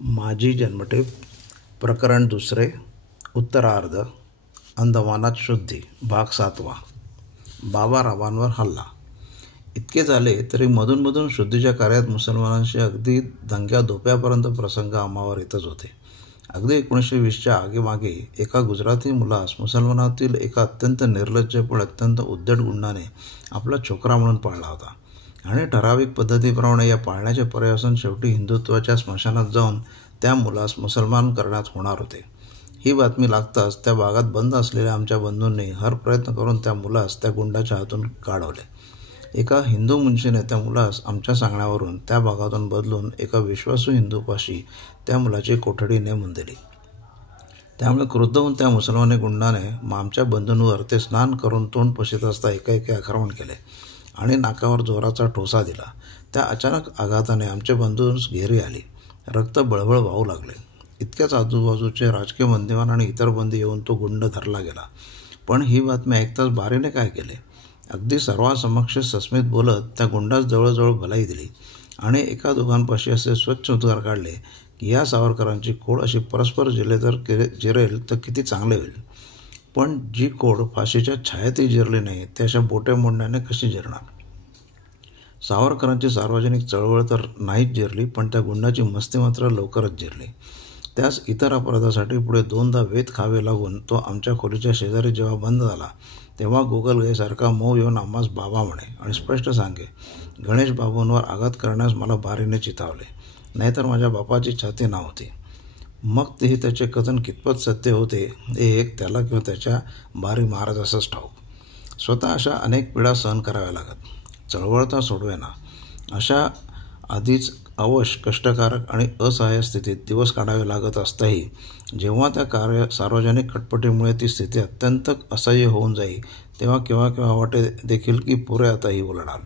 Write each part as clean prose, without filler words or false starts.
माझी जन्मठेप प्रकरण दुसरे उत्तरार्ध अंदमानात शुद्धी भाग 7. बाबा रावांवर हल्ला. इतके झाले तरी मधूनमधून शुद्धीच्या कार्यात मुसलमानांशी अगदी दंग्या धोप्यापर्यंत प्रसंग आम्हावर येतच होते. अगदी 1920च्या आगेमागे एका गुजराती मुलास मुसलमानातील एका अत्यंत निर्लज्ज पण अत्यंत उद्धट गुंडाने आपला छोकरा म्हणून पाळला होता आणि ठराविक पद्धतीप्रमाणे या पाळण्याचे पर्यवसन शेवटी हिंदुत्वाच्या स्मशानात जाऊन त्या मुलास मुसलमान करण्यात होणार होते. ही बातमी लागताच त्या भागात बंद असलेल्या आमच्या बंधूंनी हर प्रयत्न करून त्या मुलास त्या गुंडाच्या हातून काढवले. एका हिंदू मुंशीने त्या मुलास आमच्या सांगण्यावरून त्या भागातून बदलून एका विश्वासू हिंदूपाशी त्या मुलाची कोठडी नेमून दिली. त्यामुळे क्रुद्ध होऊन त्या मुसलमानी गुंडाने आमच्या बंधूंवर ते स्नान करून तोंड पुसत असता एकाएकी आक्रमण केले आणि नाकावर जोराचा ठोसा दिला. त्या अचानक आघाताने आमचे बंधूंस घेरी आली. रक्त बळबळ वाहू लागले. इतक्याच आजूबाजूचे राजकीय बंदिवान आणि इतर बंदी येऊन तो गुंड धरला गेला. पण ही बातमी ऐकताच बारीने काय केले, अगदी सर्वांसमक्ष सस्मित बोलत त्या गुंडास जवळजवळ भलाई दिली आणि एका दोघांपाशी असे स्वच्छ उद्गार काढले की या सावरकरांची खोड अशी परस्पर जिरेल तर किती चांगले होईल. पण जी खोड फाशीच्या छायेतही जिरली नाही ते अशा बोटे मोडण्याने कशी जिरणार. सावरकरांची सार्वजनिक चळवळ तर नाहीच जिरली, पण त्या गुंडाची मस्ती मात्र लवकरच जिरली. त्यास इतर अपराधासाठी पुढे 2दा वेध खावे लागून तो आमच्या खोलीच्या शेजारी जेव्हा बंद झाला तेव्हा गोगलगाईसारखा मऊ येऊन आम्हास बाबा म्हणे आणि स्पष्ट सांगे, गणेश बाबूंवर आघात करण्यास मला बारीने चितावले, नाहीतर माझ्या बापाची छाती नव्हती. मग तेही त्याचे कथन कितपत सत्य होते हे एक त्याला किंवा त्याच्या बारी महाराजासच ठाऊक. स्वतः अशा अनेक पीडा सहन कराव्या लागत, चळवळता सोडवेना. अशा आधीच अवश कष्टकारक आणि असहाय्य स्थितीत दिवस काढावे लागत असताही जेव्हा त्या सार्वजनिक खटपटीमुळे ती स्थिती अत्यंत असह्य होऊन जाई तेव्हा केव्हा केव्हा वाटे देखील की पुरे आता ही उलडाल.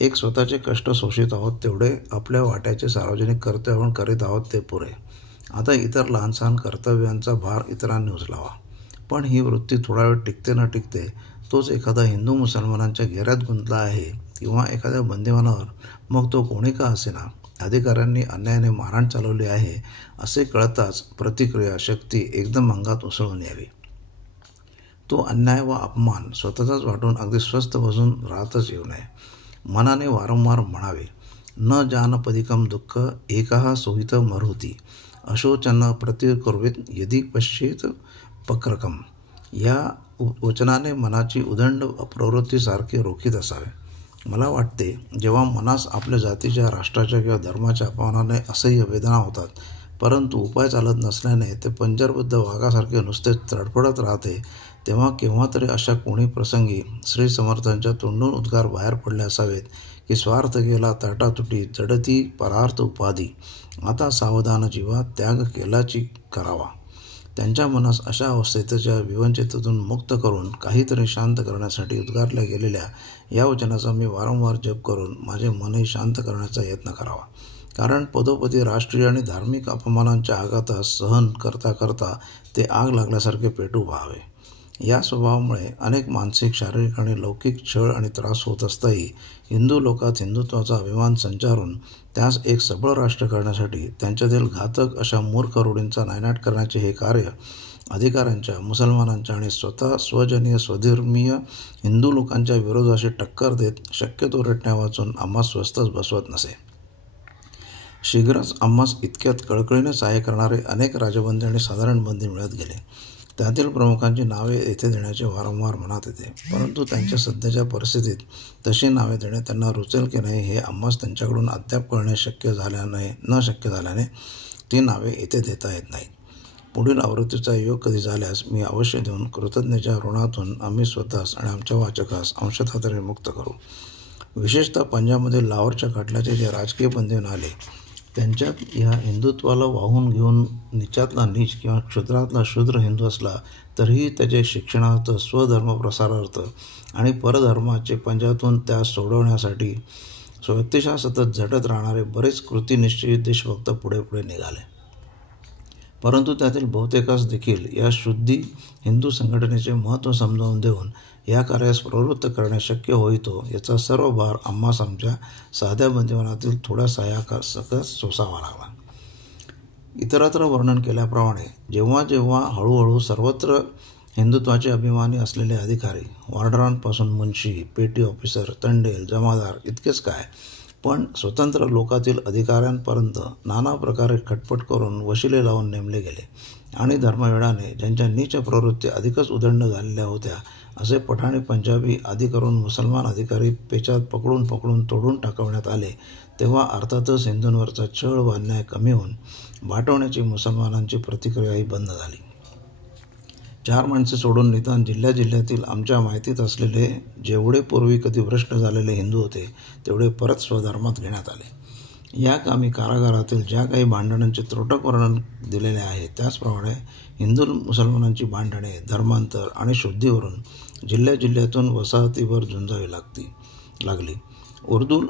एक स्वतःचे कष्ट सोसित आहोत तेवढे आपल्या वाट्याचे सार्वजनिक कर्तव्य आपण करीत आहोत ते पुरे. आता इतर लहान सहान कर्तव्यांचा भार इतरांनी उचलावा. पण ही वृत्ती थोडा वेळ टिकते न टिकते तोच एखादा हिंदू मुसलमानांच्या घेऱ्यात गुंतला आहे किंवा एखाद्या बंदिवानावर, मग तो कोणी का असेना, अधिकाऱ्यांनी अन्यायाने मारहाण चालवली आहे असे कळताच प्रतिक्रिया शक्ती एकदम अंगात उसळून यावी. तो अन्याय व अपमान स्वतःचाच वाटून अगदी स्वस्थ बसून राहतच येऊ नये. मनाने वारंवार म्हणावे, न जानपदिकम दुःख एकहा सोहित मरुती अशोचन प्रतिकुर्वीत यदि पश्येत पक्रकम. या वचनाने मनाची उदंड प्रवृत्तीसारखे रोखीत असावे. मला वाटते जेव्हा मनास आपल्या जातीच्या, राष्ट्राच्या किंवा धर्माच्या अपमानाने असह्य वेदना होतात, परंतु उपाय चालत नसल्याने ते पंजरबद्ध वाघासारखे नुसते तडफडत राहते, तेव्हा केव्हा तरी अशा कोणी प्रसंगी श्री समर्थांच्या तोंडून उद्गार बाहेर पडले असावेत की स्वार्थ गेला ताटातुटी जडती परार्थ उपाधी, आता सावधान जीवा त्याग केलाची करावा. त्यांच्या मनास अशा अवस्थेच्या विवंचितेतून मुक्त करून काहीतरी शांत करण्यासाठी उद्गारल्या गेलेल्या या वचनाचा मी वारंवार जप करून माझे मनही शांत करण्याचा यत्न करावा. कारण पदोपदी राष्ट्रीय आणि धार्मिक अपमानांच्या आघातास सहन करता करता ते आग लागल्यासारखे पेटू पाहावे. या स्वभावामुळे अनेक मानसिक, शारीरिक आणि लौकिक छळ आणि त्रास होत असताही हिंदू लोकात हिंदुत्वाचा अभिमान संचारून त्यास एक सबळ राष्ट्र करण्यासाठी त्यांच्यातील घातक अशा मूर्ख रूढींचा नायनाट करण्याचे हे कार्य अधिकाऱ्यांच्या, मुसलमानांच्या आणि स्वतः स्वजनीय स्वधर्मीय हिंदू लोकांच्या विरोधाशी टक्कर देत शक्यतो रेटण्या वाचून आम्हास स्वस्तच बसवत नसे. शीघ्रच आम्हास इतक्यात कळकळीने सहाय्य करणारे अनेक राजबंदी आणि साधारण बंदी मिळत गेले. त्यातील प्रमुखांची नावे येथे देण्याचे वारंवार मनात येते, परंतु त्यांच्या सध्याच्या परिस्थितीत तशी नावे देणे त्यांना रुचेल की नाही हे आम्हास त्यांच्याकडून अद्याप कळणे न शक्य झाल्याने ती नावे येथे देता येत नाहीत. पुढील आवृत्तीचा योग कधी झाल्यास मी अवश्य देऊन कृतज्ञतेच्या ऋणातून आम्ही स्वतःस आणि आमच्या वाचकास अंशतः तरी मुक्त करू. विशेषतः पंजाबमध्ये लाहोरच्या खटल्याचे जे राजकीय बंदिवान आले त्यांच्यात ह्या हिंदुत्वाला वाहून घेऊन नीचातला नीच किंवा क्षुद्रातला शूद्र हिंदू असला तरीही त्याचे शिक्षणार्थ, स्वधर्म प्रसारार्थ आणि परधर्माचे पंजातून त्या सोडवण्यासाठी व्यक्तिशः सतत झटत राहणारे बरेच कृतीनिश्चयी देशभक्त पुढे पुढे निघाले. परंतु त्यातील बहुतेकास देखील या शुद्धी हिंदू संघटनेचे महत्त्व समजावून देऊन या कार्यास प्रवृत्त करणे शक्य होईतो याचा सर्व भार आम्हास आमच्या साध्या बंदिवानातील थोड्या सहाय्यासकट सोसावा लागला. इतरत्र वर्णन केल्याप्रमाणे जेव्हा जेव्हा हळूहळू सर्वत्र हिंदुत्वाचे अभिमानी असलेले अधिकारी, वॉर्डरांपासून मुन्शी, पेटी ऑफिसर, तंडेल, जमादार इतकेच काय, पण स्वतंत्र लोकातील अधिकाऱ्यांपर्यंत नाना प्रकारे खटपट करून वशिले लावून नेमले गेले आणि धर्मवेडाने ज्यांच्या नीच प्रवृत्ती अधिकच उदंड झालेल्या होत्या असे पठाणी, पंजाबी आदी करून मुसलमान अधिकारी पेचात पकडून तोडून टाकवण्यात आले, तेव्हा अर्थातच हिंदूंवरचा छळ व अन्याय कमी होऊन वाटवण्याची मुसलमानांची प्रतिक्रियाही बंद झाली. 4 माणसे सोडून निदान जिल्ह्यातील आमच्या माहितीत असलेले जेवढे पूर्वी कधी भ्रष्ट झालेले हिंदू होते तेवढे परत स्वधर्मात घेण्यात आले. या कामी कारागारातील ज्या काही भांडणांचे त्रोटक वर्णन दिलेले आहे त्याचप्रमाणे हिंदू मुसलमानांची भांडणे धर्मांतर आणि शुद्धीवरून जिल्ह्यातून वसाहतीवर झुंजावी लागली. उर्दू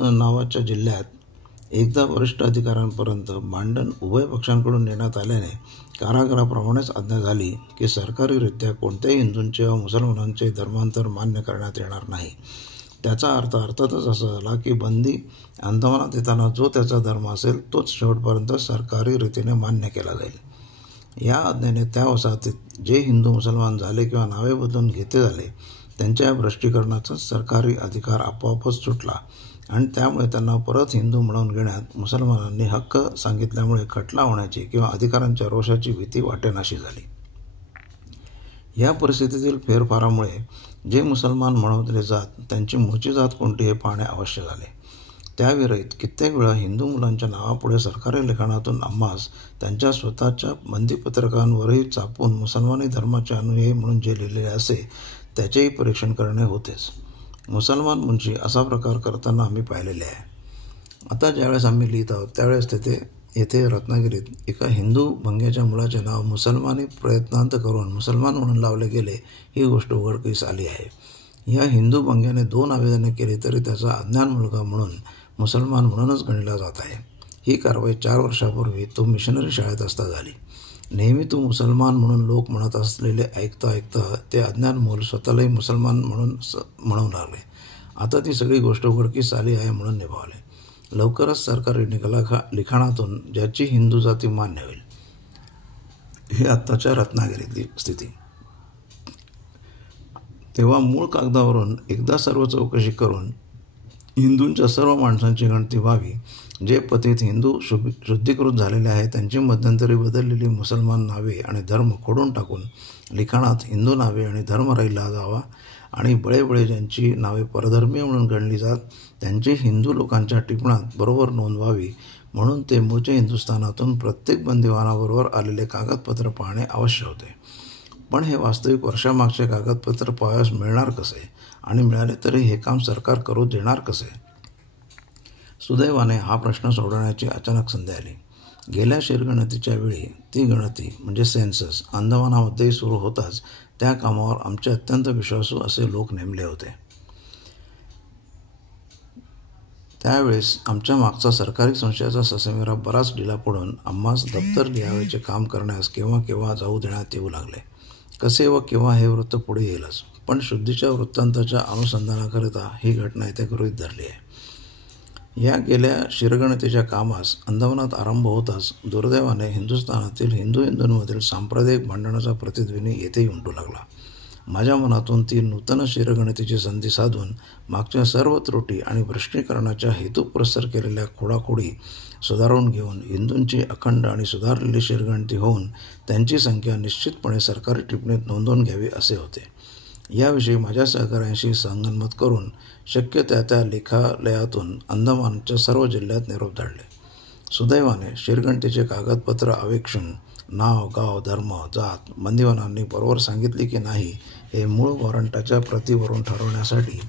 नावाच्या जिल्ह्यात एकदा वरिष्ठ अधिकाऱ्यांपर्यंत भांडण उभय पक्षांकडून नेण्यात आल्याने कारागाराप्रमाणेच आज्ञा झाली की सरकारीरित्या कोणत्याही हिंदूंचे व मुसलमानांचे धर्मांतर मान्य करण्यात येणार नाही. त्याचा अर्थ अर्थातच असा झाला की बंदी अंदमानात येताना जो त्याचा धर्म असेल तोच शेवटपर्यंत सरकारी रीतीने मान्य केला जाईल. या आज्ञेने त्या वसाहतीत जे हिंदू मुसलमान झाले किंवा नावे बदलून घेते झाले त्यांच्या भ्रष्टीकरणाचा सरकारी अधिकार आपोआपच सुटला आणि त्यामुळे त्यांना परत हिंदू म्हणून घेण्यात मुसलमानांनी हक्क सांगितल्यामुळे खटला होण्याची किंवा अधिकाऱ्यांच्या रोषाची भीती वाटेनाशी झाली. या परिस्थितीतील फेरफारामुळे जे मुसलमान म्हणवले जात त्यांची मूळची जात कोणती हे पाहणे आवश्यक झाले. त्याविरहित कित्येक वेळा हिंदू मुलांच्या नावापुढे सरकारी लिखाणातून आम्हास त्यांच्या स्वतःच्या बंदीपत्रकांवरही चापून मुसलमानी धर्माचे अनुयायी म्हणून जे लिहिलेले असे त्याचेही परीक्षण करणे होतेच. मुसलमान मुन्शी असा प्रकार करताना आम्ही पाहिलेले आहे. आता ज्यावेळेस आम्ही लिहित आहोत त्यावेळेस येथे रत्नागिरीत एका हिंदू भंग्याच्या मुलाचे नाव मुसलमानी प्रयत्नांत करून मुसलमान म्हणून लावले गेले ही गोष्ट उघडकीस आली आहे. या हिंदू भंग्याने 2 आवेदने केली तरी त्याचा अज्ञान मुलगा म्हणून मुसलमान म्हणूनच गणला जात आहे. ही कारवाई 4 वर्षापूर्वी तो मिशनरी शाळेत असता झाली. नेहमी तो मुसलमान म्हणून लोक म्हणत असलेले ऐकता ते अज्ञान मूल स्वतःलाही मुसलमान म्हणू लागले. आता ती सगळी गोष्ट उघडकीस आली आहे म्हणून निभावले. लवकरच सरकारी लिखाणातून ज्याची हिंदू जाती मान्य होईल. ही आत्ताच्या रत्नागिरीतली स्थिती. तेव्हा मूळ कागदावरून एकदा सर्व चौकशी करून हिंदूंच्या सर्व माणसांची गणती व्हावी. जे पतीत हिंदू शुद्धीकृत झालेले आहेत त्यांची मध्यंतरी बदललेली मुसलमान नावे आणि धर्म खोडून टाकून लिखाणात हिंदू नावे आणि धर्म राहिला जावा आणि बळे ज्यांची नावे परधर्मीय म्हणून गणली जात त्यांची हिंदू लोकांच्या टिपणात बरोबर नोंद व्हावी म्हणून ते मूळचे हिंदुस्थानातून प्रत्येक बंदिवानाबरोबर आलेले कागदपत्र पाहणे आवश्यक होते. पण हे वास्तविक वर्षामागचे कागदपत्र पाहावयास मिळणार कसे आणि मिळाले तरी हे काम सरकार करू देणार कसे? सुदैवाने हा प्रश्न सोडवण्याची अचानक संधी आली. गेल्या शिरगणतीच्या वेळी ती गणती म्हणजे सेन्सस अंदमानामध्येही सुरू होताच त्या कामावर आमचे अत्यंत विश्वासू असे लोक नेमले होते. त्यावेळेस आमच्या मागचा सरकारी संशयाचा ससेमिरा बराच ढिला पडून आम्हास दप्तर लिहावयाचे काम करण्यास केव्हा जाऊ देण्यात येऊ लागले. कसे व केव्हा हे वृत्त पुढे येईलच, पण शुद्धीच्या वृत्तांताच्या अनुसंधानाकरिता ही घटना इथे गृहीत धरली आहे. या गेल्या शिरगणतीच्या कामास अंदमानात आरंभ होताच दुर्दैवाने हिंदुस्थानातील हिंदूंमधील सांप्रदायिक भांडणाचा प्रतिध्वनी येथेही उमटू लागला. माझ्या मनातून ती नूतन शिरगणतीची संधी साधून मागच्या सर्व त्रुटी आणि भ्रष्टीकरणाच्या हेतुपुरस्सर केलेल्या खोडाखोडी सुधारून घेऊन हिंदूंची अखंड आणि सुधारलेली शिरगणती होऊन त्यांची संख्या निश्चितपणे सरकारी टिप्पणीत नोंदवून घ्यावी असे होते. याविषयी माझ्या सहकाऱ्यांशी संगनमत करून शक्य त्या लेखालयातून अंदमानच्या सर्व जिल्ह्यात निरोप धाडले. सुदैवाने शिरगणतीचे कागदपत्र अवेक्षून नाव, गाव, धर्म, जात बंदिवानांनी बरोबर सांगितली की नाही हे मूळ वॉरंटाच्या प्रतीवरून ठरवण्यासाठी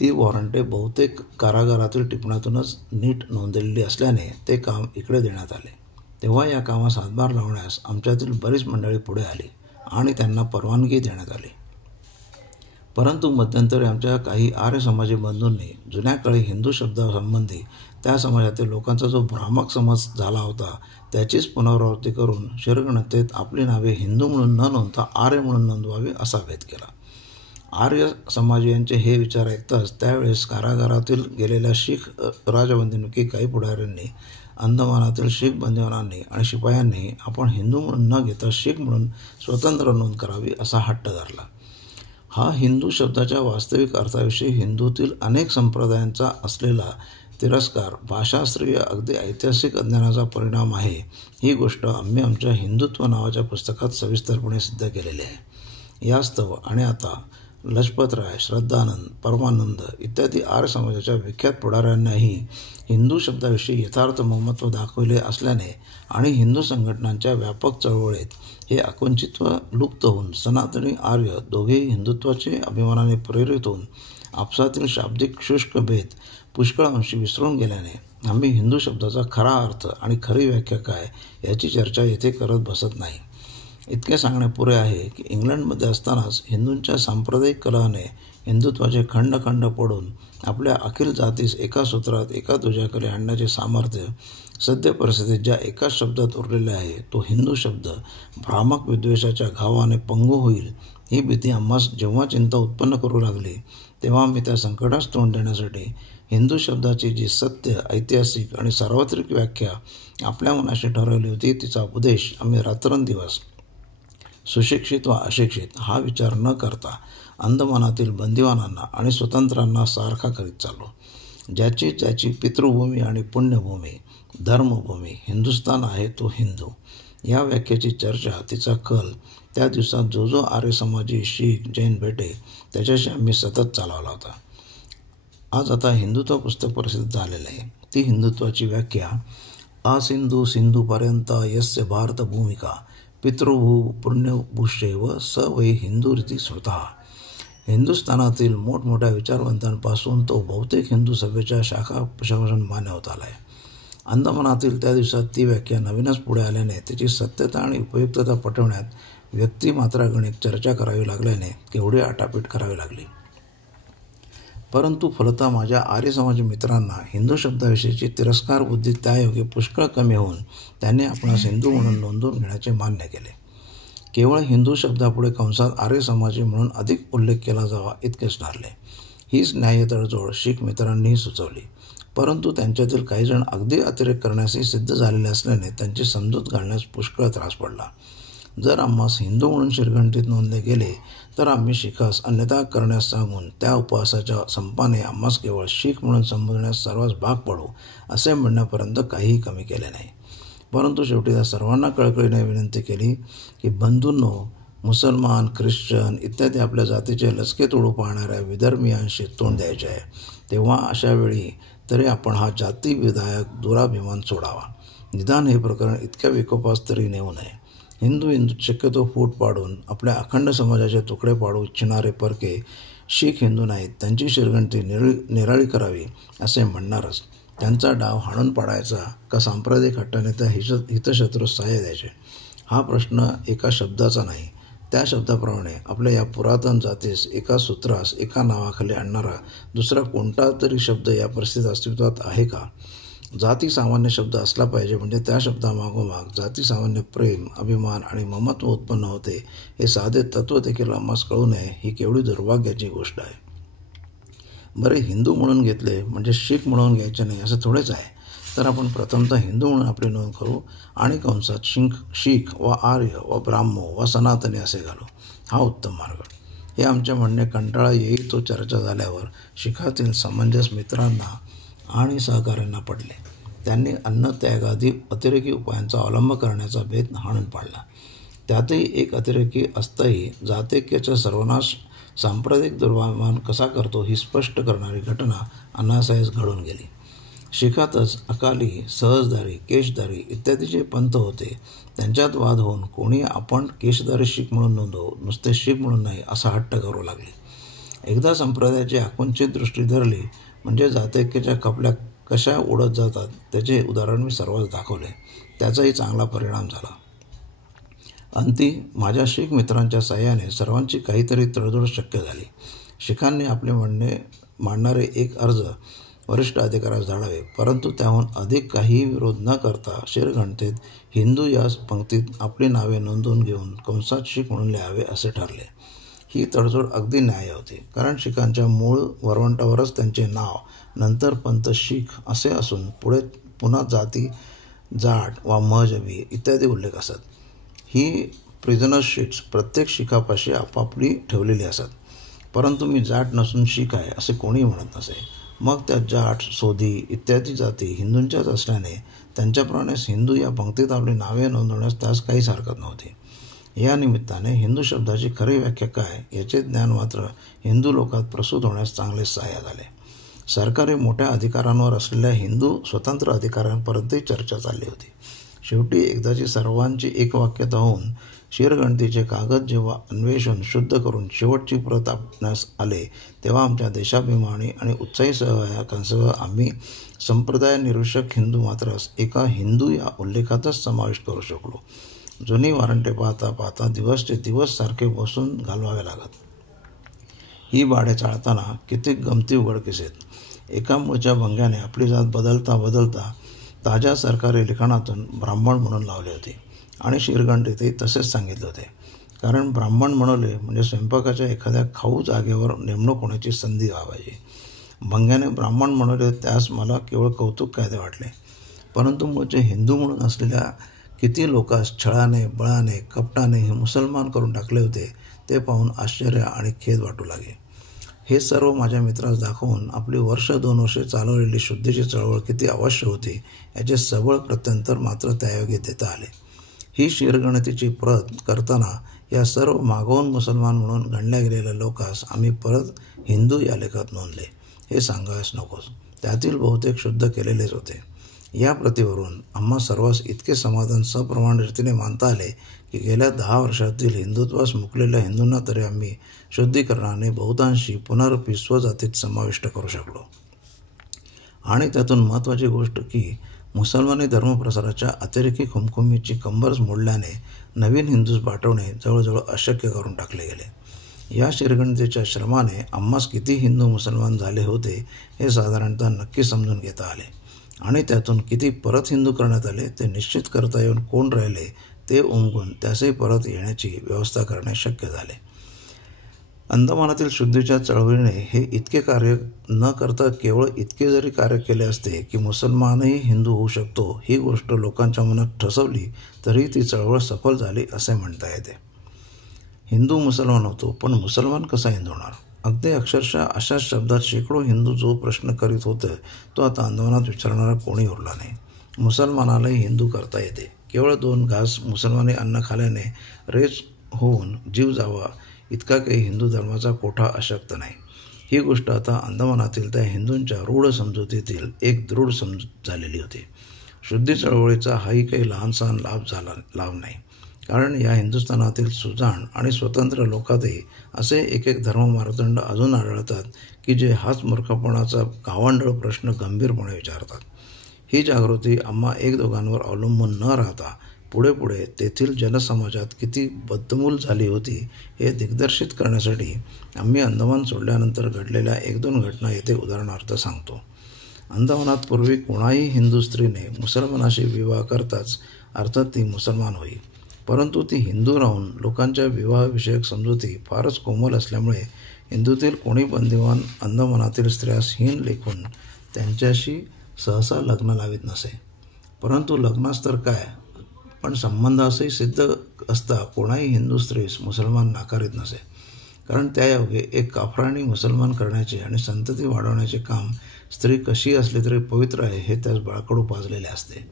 ती वॉरंटे बहुतेक कारागारातील टिपणातूनच नीट नोंदलेली असल्याने ते काम इकडे देण्यात आले. तेव्हा या कामास हातभार लावण्यास आमच्यातील बरीच मंडळी पुढे आली आणि त्यांना परवानगी देण्यात आली. परंतु मध्यंतरी आमच्या काही आर्य समाजी बंधूंनी जुन्या काळी हिंदू शब्दासंबंधी त्या समाजातील लोकांचा जो भ्रामक समज झाला होता त्याचीच पुनरावृत्ती करून शिरगणतेत आपली नावे हिंदू म्हणून न नोंदता आर्य म्हणून नोंदवावी असा भेद केला. आर्य समाजीयांचे हे विचार ऐकताच त्यावेळेस कारागारातील गेलेल्या शीख राजबंदीमुखी काही पुढाऱ्यांनी अंदमानातील शीख बंदिवानांनी आणि शिपायांनी आपण हिंदू म्हणून न घेता शीख म्हणून स्वतंत्र नोंद करावी असा हट्ट धरला. हा हिंदू शब्दाच्या वास्तविक अर्थाविषयी हिंदूतील अनेक संप्रदायांचा असलेला तिरस्कार भाषाशास्त्रीय अगदी ऐतिहासिक अज्ञानाचा परिणाम आहे. ही गोष्ट आम्ही आमच्या हिंदुत्व नावाच्या पुस्तकात सविस्तरपणे सिद्ध केलेली आहे. यास्तव आणि आता लजपतराय, श्रद्धानंद, परमानंद इत्यादी आर्य समाजाच्या विख्यात पुढाऱ्यांनाही हिंदू शब्दाविषयी यथार्थ महत्त्व दाखविले असल्याने आणि हिंदू संघटनांच्या व्यापक चळवळीत हे आकुंचित्व लुप्त होऊन सनातनी आर्य दोघेही हिंदुत्वाचे अभिमानाने प्रेरित होऊन आपसातील शाब्दिक शुष्क भेद पुष्कळ अंशी विसरून गेल्याने आम्ही हिंदू शब्दाचा खरा अर्थ आणि खरी व्याख्या काय याची चर्चा येथे करत बसत नाही. इतके सांगणे पुरे आहे की इंग्लंडमध्ये असतानाच हिंदूंच्या सांप्रदायिक कलहाने हिंदुत्वाचे खंड खंड पडून आपल्या अखिल जातीस एका सूत्रात एका ध्वजाखाली आणण्याचे सामर्थ्य सद्य परिस्थितीत ज्या एकाच शब्दात उरलेले आहे तो हिंदू शब्द भ्रामक विद्वेषाच्या घावाने पंगू होईल ही भीती आम्हास जेव्हा चिंता उत्पन्न करू लागली तेव्हा आम्ही त्या संकटास तोंड देण्यासाठी हिंदू शब्दाची जी सत्य, ऐतिहासिक आणि सार्वत्रिक व्याख्या आपल्या मनाशी ठरवली होती तिचा उपदेश आम्ही रात्रंदिवस सुशिक्षित व अशिक्षित हा विचार न करता अंदमानातील बंदिवानांना आणि स्वतंत्रांना सारखा करीत चाललो. ज्याची ज्याची पितृभूमी आणि पुण्यभूमी, धर्मभूमी हिंदुस्थान आहे तो हिंदू या व्याख्येची चर्चा, तिचा कल त्या दिवसात जो जो आर्य समाजी, शीख, जैन भेटे त्याच्याशी आम्ही सतत चालवला होता. आज आता हिंदुत्व पुस्तक प्रसिद्ध झालेलं आहे. ती हिंदुत्वाची व्याख्या असिंधू सिंधूपर्यंत यस्य भारत भूमिका पितृभू पुण्यभूषैव स वै हिंदू रीती स्वतः. हिंदुस्थानातील मोठमोठ्या विचारवंतांपासून तो बहुतेक हिंदू सभेच्या शाखा प्रशासन मान्य होत आला आहे. अंदमानातील त्या दिवसात ती व्याख्या नवीनच पुढे आल्याने त्याची सत्यता आणि उपयुक्तता पटवण्यात व्यक्तिमात्रागणिक चर्चा करावी लागल्याने केवढी आटापीट करावी लागली. परंतु फलतः माझ्या आर्य समाजी मित्रांना हिंदू शब्दाविषयीची तिरस्कार बुद्धी त्यायोगे पुष्कळ कमी होऊन त्यांनी आपणास हिंदू म्हणून नोंदवून घेण्याचे मान्य केले. केवळ हिंदू शब्दापुढे कंसात आर्य समाजी म्हणून अधिक उल्लेख केला जावा इतकेच ठरले. हीच न्याय्य तडजोड शीख मित्रांनीही सुचवली. परंतु त्यांच्यातील काही जण अगदी अतिरेक करण्यासही सिद्ध झालेले असल्याने त्यांची समजूत घालण्यास पुष्कळ त्रास पडला. जर आम्हास हिंदू म्हणून शिरघंटीत नोंदले गेले तर आम्ही शिखास अन्यथा करण्यास सांगून त्या उपवासाच्या संपाने आम्हास केवळ शीख म्हणून संबोधण्यास सर्वांस भाग पडू असे म्हणण्यापर्यंत काहीही कमी केले नाही. परंतु शेवटी त्या सर्वांना कळकळीने विनंती केली की बंधूंनो, मुसलमान, ख्रिश्चन इत्यादी आपल्या जातीचे लचके तोडू पाहणाऱ्या विधर्मीयांशी तोंड द्यायचे आहे. तेव्हा अशा वेळी तरी आपण हा जातीविधायक दुराभिमान सोडावा. निदान हे प्रकरण इतक्या विकोपास तरी नेऊ नये. हिंदू शक्यतो फूट पाडून आपल्या अखंड समाजाचे तुकडे पाडू इच्छिणारे परके शीख हिंदू नाहीत. त्यांची शिरगंटी निराळी करावी असे म्हणणारच त्यांचा डाव हाणून पाडायचा का सांप्रदायिक हट्टाने त्या हितशत्रूस सहाय्य द्यायचे हा प्रश्न एका शब्दाचा नाही. त्या शब्दाप्रमाणे आपल्या या पुरातन जातीस एका सूत्रास एका नावाखाली आणणारा दुसरा कोणता तरी शब्द या परिस्थितीत अस्तित्वात आहे का? जाती सामान्य शब्द असला पाहिजे म्हणजे त्या शब्दामागोमाग जाती सामान्य प्रेम, अभिमान आणि ममत्व उत्पन्न होते हे साधे तत्त्व देखील आम्हास कळू नये ही केवढी दुर्भाग्याची गोष्ट आहे. बरे, हिंदू म्हणून घेतले म्हणजे शीख म्हणून घ्यायचे नाही असं थोडेच आहे. तर आपण प्रथमतः हिंदू म्हणून आपली नोंद करू आणि कंसात शीख व आर्य व ब्राह्मो व सनातनी असे घालू. हा उत्तम मार्ग. हे आमचे म्हणणे कंटाळा येईल तो चर्चा झाल्यावर शिखातील समंजस मित्रांना आणि सहकाऱ्यांना पडले. त्यांनी अन्नत्यागादी अतिरेकी उपायांचा अवलंब करण्याचा भेद हाणून पाडला. त्यातही एक अतिरेकी असताही जातैक्याचा सर्वनाश सांप्रदायिक दुर्भामान कसा करतो ही स्पष्ट करणारी घटना अनायास घडून गेली. शिखातच अकाली, सहजधारी, केशधारी इत्यादी जे पंथ होते त्यांच्यात वाद होऊन कोणी आपण केशधारी शीख म्हणून नोंदवू, नुसते शीख म्हणून नाही असा हट्ट करू लागले. एकदा संप्रदायाची आकुंचित दृष्टी धरली म्हणजे जातैक्याच्या कपल्या कशा उडत जातात त्याचे उदाहरण मी सर्वांस दाखवले. त्याचाही चांगला परिणाम झाला. अंती माझ्या शीख मित्रांच्या साह्याने सर्वांची काहीतरी तडजोड शक्य झाली. शिखांनी आपले म्हणणे मांडणारे एक अर्ज वरिष्ठ अधिकाऱ्यास धाडावे, परंतु त्याहून अधिक काही विरोध न करता शिरघंटेत हिंदू या पंक्तीत आपली नावे नोंदवून घेऊन कंसात शीख म्हणून लिहावे असे ठरले. ही तडजोड अगदी न्याय्य होती, कारण शिखांच्या मूळ वरवंटावरच त्यांचे नाव नंतर पंथ शीख असे असून पुढे पुन्हा जाती, जाट वा मजबी इत्यादी उल्लेख असत. ही प्रिझनर शीट्स प्रत्येक शिखापाशी आपापली ठेवलेली असत. परंतु मी जाट नसून शीख आहे असे कोणीही म्हणत नसे. मग त्या जाट, सोधी इत्यादी जाती हिंदूंच्याच असल्याने त्यांच्याप्रमाणेच हिंदू या पंक्तीत आपली नावे नोंदवण्यास त्यास काहीच हरकत नव्हती. या निमित्ताने हिंदू शब्दाची खरी व्याख्या काय याचे ज्ञान मात्र हिंदू लोकात प्रसूत होण्यास चांगले सहाय्य झाले. सरकारी मोठ्या अधिकारांवर असलेल्या हिंदू स्वतंत्र अधिकाऱ्यांपर्यंतही चर्चा चालली होती. शेवटी एकदाची सर्वांची एकवाक्यता होऊन शिरगणतीचे कागद जेव्हा अन्वेषण शुद्ध करून शेवटची प्रत आपणास आले, तेव्हा आमच्या देशाभिमानी आणि उत्साही सहकाऱ्यांसह आम्ही संप्रदाय निरीक्षक हिंदू मात्र एका हिंदू या उल्लेखातच समाविष्ट करू शकलो. जुनी वारंटे पाहता पाहता दिवसचे दिवस सारखे बसून घालवावे लागत. ही भाडे चाळताना किती गमती उघडकीस येत. एका मूळच्या भंग्याने आपली जात बदलता बदलता ताज्या सरकारी लिखाणातून ब्राह्मण म्हणून लावले होते आणि शिरगणतीतही तसेच सांगितले होते. कारण ब्राह्मण म्हणवले म्हणजे स्वयंपाकाच्या एखाद्या खाऊ जागेवर नेमणूक होण्याची संधी व्हावी. भंग्याने ब्राह्मण म्हणवले त्यास मला केवळ कौतुक काय ते वाटले. परंतु मूळचे हिंदू म्हणून असलेल्या किती लोकांस छळाने, बळाने, कपटाने हे मुसलमान करून टाकले होते ते पाहून आश्चर्य आणि खेद वाटू लागे. हे सर्व माझ्या मित्रास दाखवून आपली 1-2 वर्षे चालवलेली शुद्धीची चळवळ किती अवश्य होती याचे सबळ प्रत्यंतर मात्र त्यायोगे देता आले. ही शिरगणतीची प्रत करताना या सर्व मागवून मुसलमान म्हणून गणल्या गेलेल्या लोकांस आम्ही परत हिंदू या लेखात नोंदले हे सांगायस नकोस. त्यातील बहुतेक शुद्ध केलेलेच होते. या प्रतीवरून आम्हा सर्वांस इतके समाधान सप्रमाण रीतीने मानता आले की गेल्या 10 वर्षातील हिंदुत्वास मुकलेल्या हिंदूंना तरी आम्ही शुद्धीकरणाने बहुतांशी पुनरपी स्वजातीत समाविष्ट करू शकलो. आणि त्यातून महत्त्वाची गोष्ट की मुसलमानी धर्मप्रसाराच्या अतिरेकी खुमखुमीची कंबरच मोडल्याने नवीन हिंदूस पाठवणे जवळजवळ अशक्य करून टाकले गेले. या शिरगणतीच्या श्रमाने आम्हास किती हिंदू मुसलमान झाले होते हे साधारणतः नक्की समजून घेता आले आणि त्यातून किती परत हिंदू करण्यात आले ते निश्चित करता येऊन कोण राहिले ते उमगून त्यासही परत येण्याची व्यवस्था करणे शक्य झाले. अंदमानातील शुद्धीच्या चळवळीने हे इतके कार्य न करता केवळ इतके जरी कार्य केले असते की मुसलमानही हिंदू होऊ शकतो ही गोष्ट लोकांच्या मनात ठसवली तरी ती चळवळ सफल झाली असे म्हणता येते. हिंदू मुसलमान होतो पण मुसलमान कसा हिंदू होणार? अगदी अक्षरशः अशाच शब्दात शेकडो हिंदू जो प्रश्न करीत होते तो आता अंदमानात विचारणारा कोणी उरला नाही. मुसलमानालाही हिंदू करता येते. केवळ 2 घास मुसलमानी अन्न खाल्याने रेच होऊन जीव जावा इतका काही हिंदू धर्माचा कोठा अशक्त नाही. ही गोष्ट आता अंदमानातील त्या हिंदूंच्या रूढ समजुतीतील एक दृढ समजूत झालेली होती. शुद्धी चळवळीचा हाही काही लहानसहान लाभ नाही. कारण या हिंदुस्थानातील सुजाण आणि स्वतंत्र लोकातही असे एक धर्ममार्गदंड अजून आढळतात की जे हाच मूर्खपणाचा गावंढळ प्रश्न गंभीरपणे विचारतात. ही जागृती आम्हा 1-2 अवलंबून न राहता पुढे पुढे तेथील जनसमाजात किती बदमूल झाली होती हे दिग्दर्शित करण्यासाठी आम्ही अंदमान सोडल्यानंतर घडलेल्या 1-2 घटना येथे उदाहरणार्थ सांगतो. अंदमानात पूर्वी कोणाही हिंदू स्त्रीने मुसलमानाशी विवाह करताच अर्थात ती मुसलमान होई. परंतु ती हिंदू राहून लोकांच्या विवाहविषयक समजुती फारच कोमल असल्यामुळे हिंदूतील कोणी बंदिवान अंदमानातील स्त्रियास हीन लेखून त्यांच्याशी सहसा लग्न लावित नसे. परंतु लग्नास तर काय, पण संबंध असंही सिद्ध असता कोणाही हिंदू स्त्रीस मुसलमान नाकारीत नसे. कारण त्यायोगे एक काफराणी मुसलमान करण्याचे आणि संतती वाढवण्याचे काम स्त्री कशी असली तरी पवित्र आहे हे त्यास बाळकडू पाजलेले असते.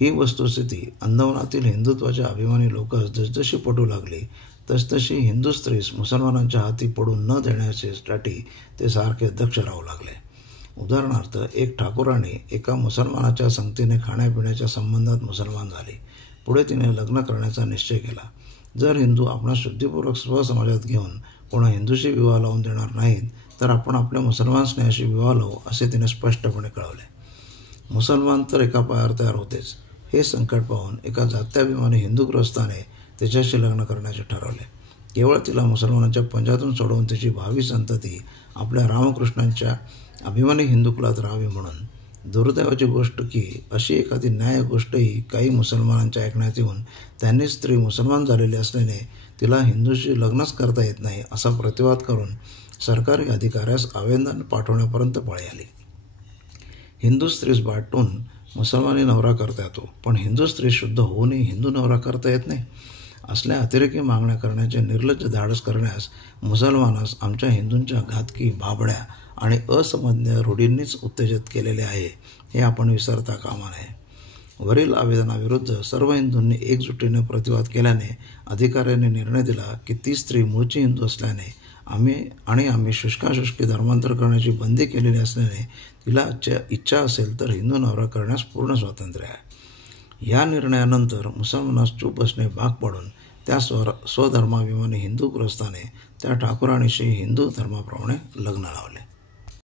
ही वस्तुस्थिती अंदमानातील हिंदुत्वाच्या अभिमानी लोकांस जसजशी पटू लागली तसतशी हिंदू स्त्रीस मुसलमानांच्या हाती पडू न देण्यासाठी ते सारखे दक्ष राहू लागले. उदाहरणार्थ एक ठाकूराणी एका मुसलमानाच्या संगतीने खाण्यापिण्याच्या संबंधात मुसलमान झाली. पुढे तिने लग्न करण्याचा निश्चय केला. जर हिंदू आपणास शुद्धीपूर्वक स्वसमाजात घेऊन कोणा हिंदूशी विवाह लावून देणार नाहीत तर आपण आपल्या मुसलमान स्नेहाशी विवाह लावू असे तिने स्पष्टपणे कळवले. मुसलमान तर एका पायावर तयार होतेच. हे संकट पाहून एका जात्याभिमानी हिंदू गृहस्थाने तिच्याशी लग्न करण्याचे ठरवले. केवळ तिला मुसलमानांच्या पंजातून सोडवून तिची भावी संतती आपल्या रामकृष्णांच्या अभिमानी हिंदू कुलात राहावी म्हणून. दुर्दैवाची गोष्ट की अशी एखादी न्याय गोष्टही काही मुसलमानांच्या ऐकण्यात येऊन त्यांनी स्त्री मुसलमान झालेली असल्याने तिला हिंदूशी लग्नच करता येत नाही असा प्रतिवाद करून सरकारी अधिकाऱ्यास आवेदन पाठवण्यापर्यंत पाळी आली. हिंदू स्त्रीस वाटून मुसलमानी नवरा करता येतो, पण हिंदू स्त्री शुद्ध होऊनही हिंदू नवरा करता येत नाही. असल्या अतिरेकी मागण्या करण्याचे निर्लज्ज धाडस करण्यास मुसलमानास आमच्या हिंदूंच्या घातकी, भाबड्या आणि असंबंध रूढींनीच उत्तेजित केलेले आहे, हे आपण विसरता कामा नये. वरील आवेदनाविरुद्ध सर्व हिंदूंनी एकजुटीने प्रतिवाद केल्याने अधिकाऱ्यांनी निर्णय दिला की ती स्त्री मूळची हिंदू असल्याने आम्ही शुष्काशुष्की धर्मांतर करण्याची बंदी केलेली असल्याने तिला इच्छा असेल तर हिंदू नवरा करण्यास पूर्ण स्वातंत्र्य आहे. या निर्णयानंतर मुसलमानास चूप बसणे भाग पडून त्या स्वधर्माभिमानी हिंदू गृहस्थाने त्या ठाकुराणीशी हिंदू धर्माप्रमाणे लग्न लावले.